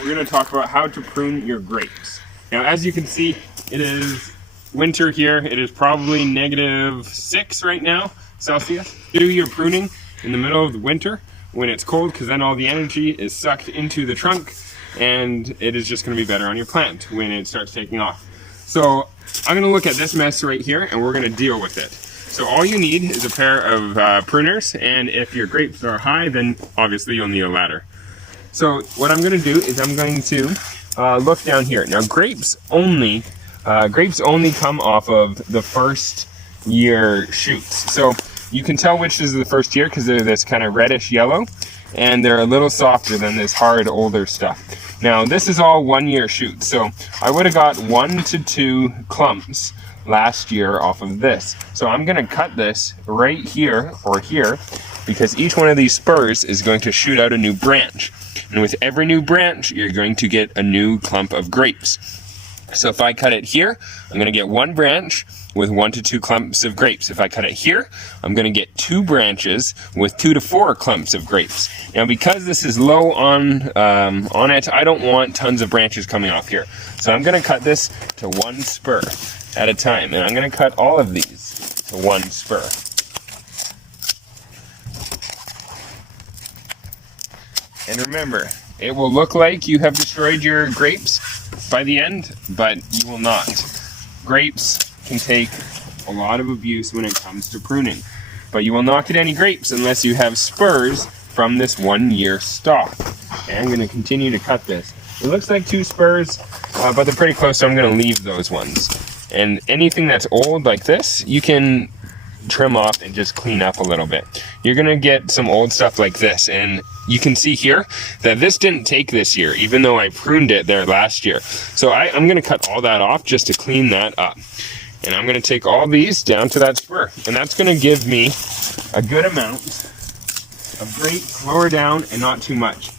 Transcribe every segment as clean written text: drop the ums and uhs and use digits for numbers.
we're going to talk about how to prune your grapes. Now, as you can see, it is winter here. It is probably -6 right now, Celsius. Do your pruning in the middle of the winter when it's cold, because then all the energy is sucked into the trunk, and it is just going to be better on your plant when it starts taking off. So I'm going to look at this mess right here, and we're going to deal with it. So all you need is a pair of pruners, and if your grapes are high, then obviously you'll need a ladder. So what I'm going to do is I'm going to look down here. Now grapes only come off of the first year shoots. So you can tell which is the first year because they're this kind of reddish yellow, and they're a little softer than this hard older stuff. Now this is all 1 year shoots, so I would have got 1 to 2 clumps last year off of this. So I'm going to cut this right here or here, because each one of these spurs is going to shoot out a new branch. And with every new branch, you're going to get a new clump of grapes. So if I cut it here, I'm going to get 1 branch with 1 to 2 clumps of grapes. If I cut it here, I'm going to get 2 branches with 2 to 4 clumps of grapes. Now, because this is low on it, I don't want tons of branches coming off here. So I'm going to cut this to 1 spur at a time, and I'm going to cut all of these to 1 spur. And remember, it will look like you have destroyed your grapes by the end, but you will not. Grapes can take a lot of abuse when it comes to pruning, but you will not get any grapes unless you have spurs from this 1 year stock. Okay, I'm going to continue to cut this. It looks like 2 spurs, but they're pretty close, so I'm going to leave those ones. And anything that's old like this, you can trim off and just clean up a little bit. You're going to get some old stuff like this, and you can see here that this didn't take this year, even though I pruned it there last year. So I'm going to cut all that off just to clean that up. And I'm going to take all these down to that spur, and that's going to give me a good amount of grapes lower down and not too much.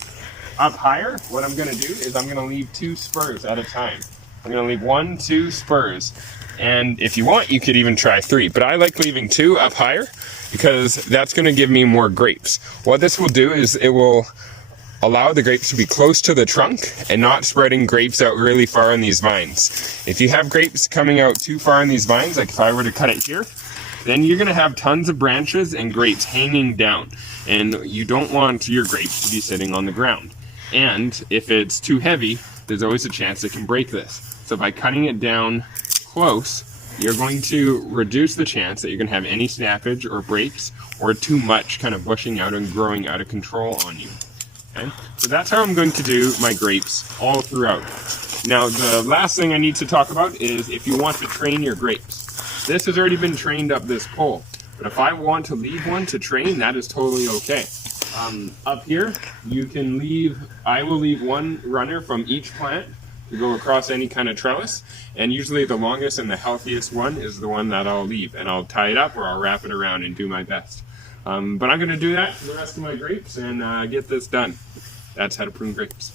Up higher, what I'm going to do is I'm going to leave 2 spurs at a time. I'm going to leave 1, 2 spurs. And if you want, you could even try 3. But I like leaving 2 up higher because that's going to give me more grapes. What this will do is it will allow the grapes to be close to the trunk and not spreading grapes out really far on these vines. If you have grapes coming out too far on these vines, like if I were to cut it here, then you're going to have tons of branches and grapes hanging down. And you don't want your grapes to be sitting on the ground. And if it's too heavy, there's always a chance it can break this. So by cutting it down close, you're going to reduce the chance that you're going to have any snappage or breaks or too much kind of bushing out and growing out of control on you. Okay? So that's how I'm going to do my grapes all throughout. Now, the last thing I need to talk about is if you want to train your grapes. This has already been trained up this pole, but if I want to leave one to train, that is totally okay. Up here, I will leave 1 runner from each plant to go across any kind of trellis, and usually the longest and the healthiest one is the one that I'll leave, and I'll tie it up or I'll wrap it around and do my best. But I'm going to do that for the rest of my grapes and get this done. That's how to prune grapes.